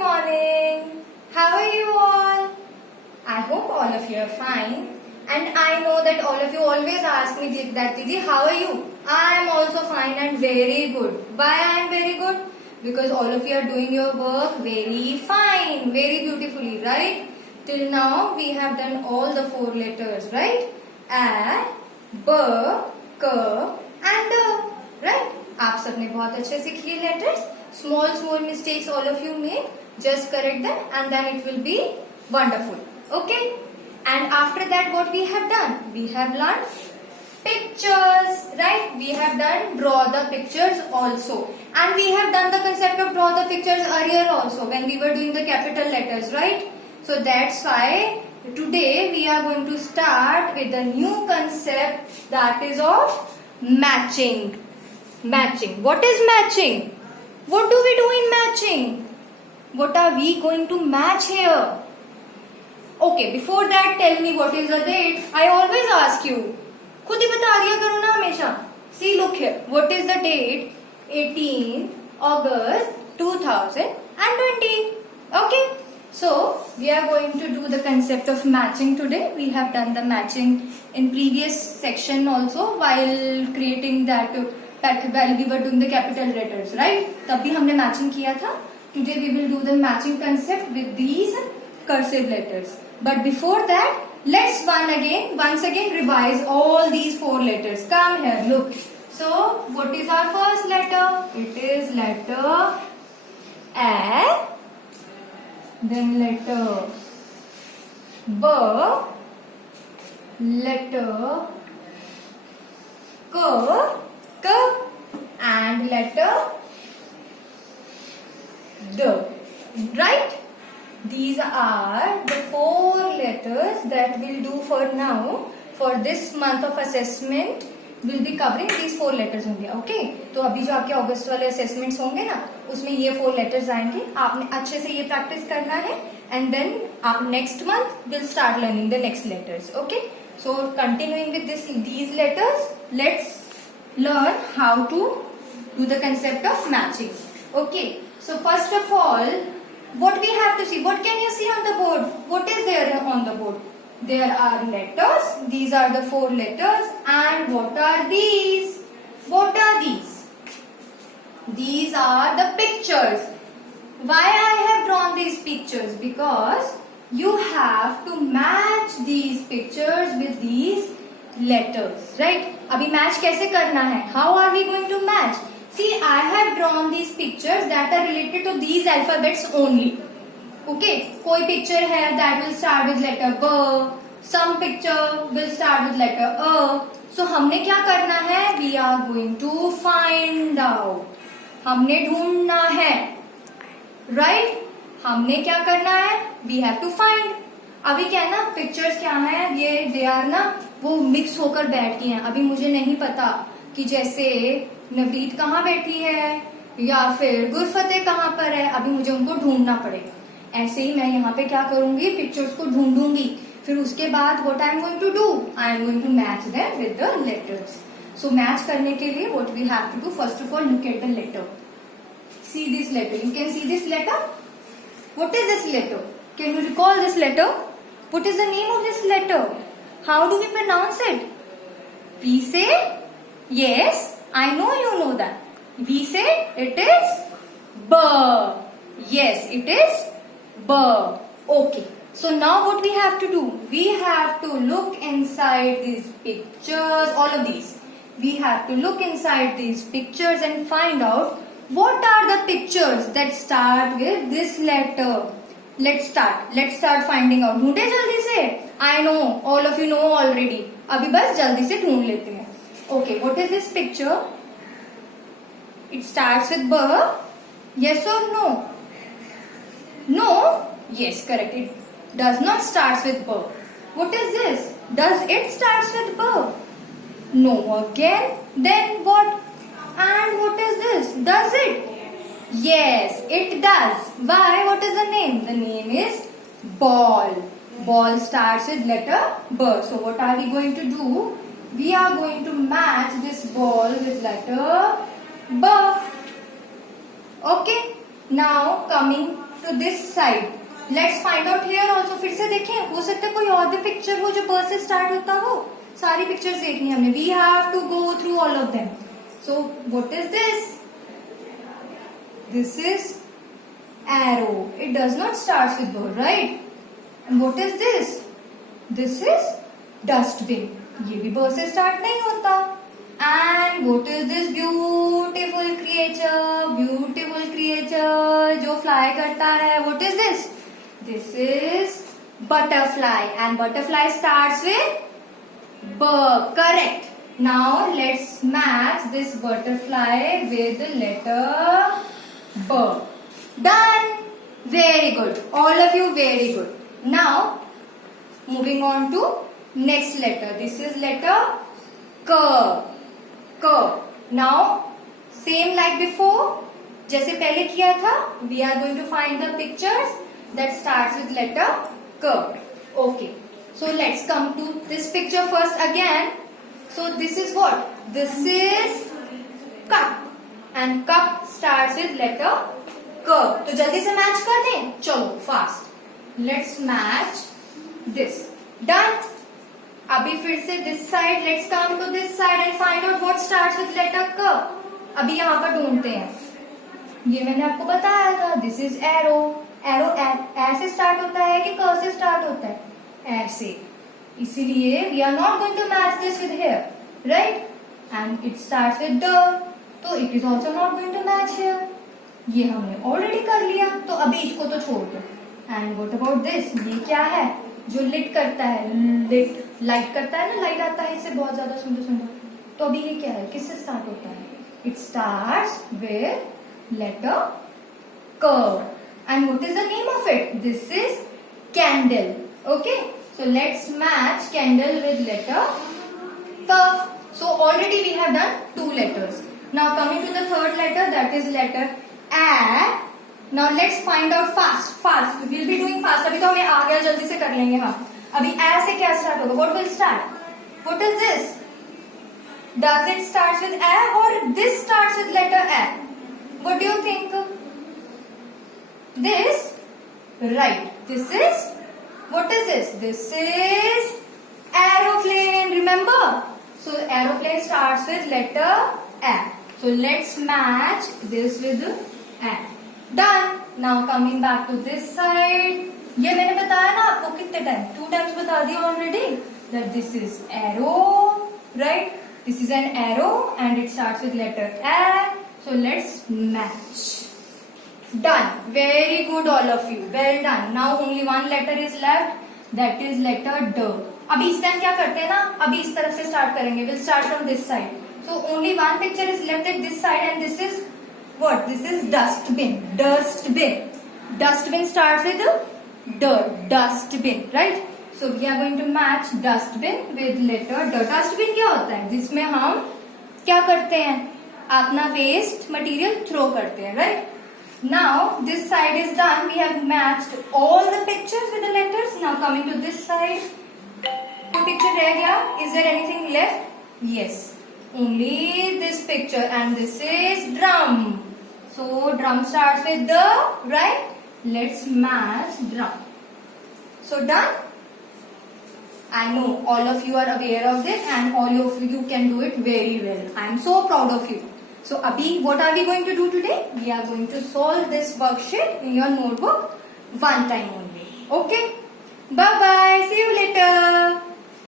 morning. How are you all? I hope all of you are fine. And I know that all of you always ask me that, Didi, how are you? I am also fine and very good. Why I am very good? Because all of you are doing your work very fine, very beautifully, right? Till now we have done all the 4 letters, right? A, B, K and D, right? आप सबने बहुत अच्छे से किए letters. Small mistakes all of you made. Just correct them and then it will be wonderful. Okay? And after that what we have done? We have learned pictures, right? We have done draw the pictures also. And we have done the concept of draw the pictures earlier also when we were doing the capital letters, right? So that's why today we are going to start with a new concept that is of matching. Matching. What is matching? What do we do in matching? What are we going to match here? Okay, before that tell me what is the date. I always ask you. खुद ही बता दिया करो ना हमेशा. See, look here. What is the date? 18 August 2020. Okay. So, we are going to do the concept of matching today. We have done the matching in previous section also while creating that while we were doing the capital letters, right? तब भी हमने matching किया था. Today we will do the matching concept with these cursive letters. But before that, let's once again revise all these 4 letters. Come here, look. So, what is our first letter? It is letter A. Then letter B, letter K, and letter D. Right? These are the 4 letters that we'll do for now. For this month of assessment, we'll be covering these 4 letters होंगे. Okay? तो अभी जो आपके अगस्त वाले assessments होंगे ना, उसमें ये 4 letters आएंगे. आपने अच्छे से ये practice करना है. And then next month we'll start learning the next letters. Okay? So continuing with these letters, let's learn how to do the concept of matching. Okay? So first of all, what we have to see? What can you see on the board? What is there on the board? There are letters. These are the 4 letters. And what are these? What are these? These are the pictures. Why I have drawn these pictures? Because you have to match these pictures with these letters. Right? अभी match कैसे करना है? How are we going to match? See, I have drawn these pictures that are related to these alphabets only. Okay, कोई picture है that will start with letter B. Some picture will start with letter A. So हमने क्या करना है? We are going to find out. हमने ढूंढना है. Right? हमने क्या करना है? We have to find. अभी क्या है ना? Pictures क्या है? ये they are ना वो mix होकर बैठी हैं. अभी मुझे नहीं पता कि जैसे नवरीत कहाँ बैठी है या फिर गुरफतेह कहाँ पर है. अभी मुझे उनको ढूंढना पड़ेगा. ऐसे ही मैं यहाँ पे क्या करूंगी? पिक्चर्स को ढूंढूंगी. फिर उसके बाद what I am going to do? I am going to match them with the letters. So match करने के लिए what we have to do? First of all look at the letter. See this letter. You can see this letter. What is this letter? Can you recall this letter? What is the name of this letter? How do we pronounce it? We say yes, I know you know that. We say it is B. Yes, it is B. Okay. So now what we have to do? We have to look inside these pictures, all of these. We have to look inside these pictures and find out what are the pictures that start with this letter. Let's start finding out. ढूंढे जल्दी से. I know, all of you know already. अभी बस जल्दी से ढूंढ लेते हैं. Okay, what is this picture? It starts with B. Yes or no? No? Yes, correct. It does not start with B. What is this? Does it starts with B? No again. Then what? And what is this? Does it? Yes, it does. Why? What is the name? The name is ball. Ball starts with letter B. So what are we going to do? We are going to match this ball with letter B. Okay. Now coming to this side. Let's find out here also. फिर से देखें, हो सकता है कोई और भी picture हो जो ब से स्टार्ट होता हो. सारी पिक्चर्स देखनी हमें. We have to go through all of them. So what is this? This is arrow. It does not start with b, right? And what is this? This is dustbin. ये भी ब से start नहीं होता. And what is this beautiful creature? Beautiful creature जो fly करता है. What is this? This is butterfly. And butterfly starts with B. Correct. Now let's match this butterfly with the letter B. Done. Very good. All of you very good. Now moving on to next letter. This is letter K. K. Now same like before. जैसे पहले किया था. We are going to find the pictures that starts with letter K. Okay. So let's come to this picture first again. So this is what? This is cup. And cup starts with letter K. तो जल्दी से match कर दें. चलो fast. Let's match this. Done. अभी फिर से this side. Let's come to this side and find out what starts with letter K. अभी यहाँ पर ढूंढते हैं. ये मैंने आपको बताया था. This is arrow. Arrow ऐसे स्टार्ट होता है कि क से स्टार्ट होता है? ऐसे. इसीलिए we are not going to match this with here, right? And it starts with D. तो it is also not going to match here. ये हमने already कर लिया. तो अभी इसको तो छोड़ दो. And what about this? ये क्या है? जो लिट करता है. लिट लाइट करता है ना. लाइट आता है इससे बहुत ज्यादा सुंदर सुंदर. तो अभी ये क्या है? किससे स्टार्ट होता है? It starts with letter K. And what is the name of it? This is candle. Okay. So let's match candle with letter K. So already we have done 2 letters. Now coming to the third letter, that is letter A. Now let's find out fast. Fast. We'll be doing fast. अभी तो हमें आ गया, जल्दी से कर लेंगे. हाँ. अभी A से क्या start होगा? What will start? What is this? Does it start with A or this starts with letter A? What do you think? This? Right. This is? What is this? This is aeroplane. Remember? So aeroplane starts with letter A. So let's match this with A. Done. Now coming back to this side. ये मैंने बताया ना आपको कितने time? 2 times बता दिया already. That this is arrow, right? This is an arrow and it starts with letter A. So let's match. Done. Very good all of you. Well done. Now only one letter is left. That is letter D. अभी इस time क्या करते हैं ना? अभी इस तरफ से स्टार्ट करेंगे. We'll start from this side. So only one picture is left at this side and this is what? This is dustbin. Dustbin. Dustbin starts with D. Dustbin. Right? So we are going to match dustbin with letter D. Dustbin क्या होता है? जिसमें हम क्या करते हैं? अपना waste material throw करते हैं. Right? Now this side is done. We have matched all the pictures with the letters. Now coming to this side. कोई picture रह गया? Is there anything left? Yes. Only this picture and this is drum. So drum starts with the, right? Let's match drum. So done? I know all of you are aware of this and all of you can do it very well. I am so proud of you. So Abhi, what are we going to do today? We are going to solve this worksheet in your notebook one time only. Okay? Bye bye.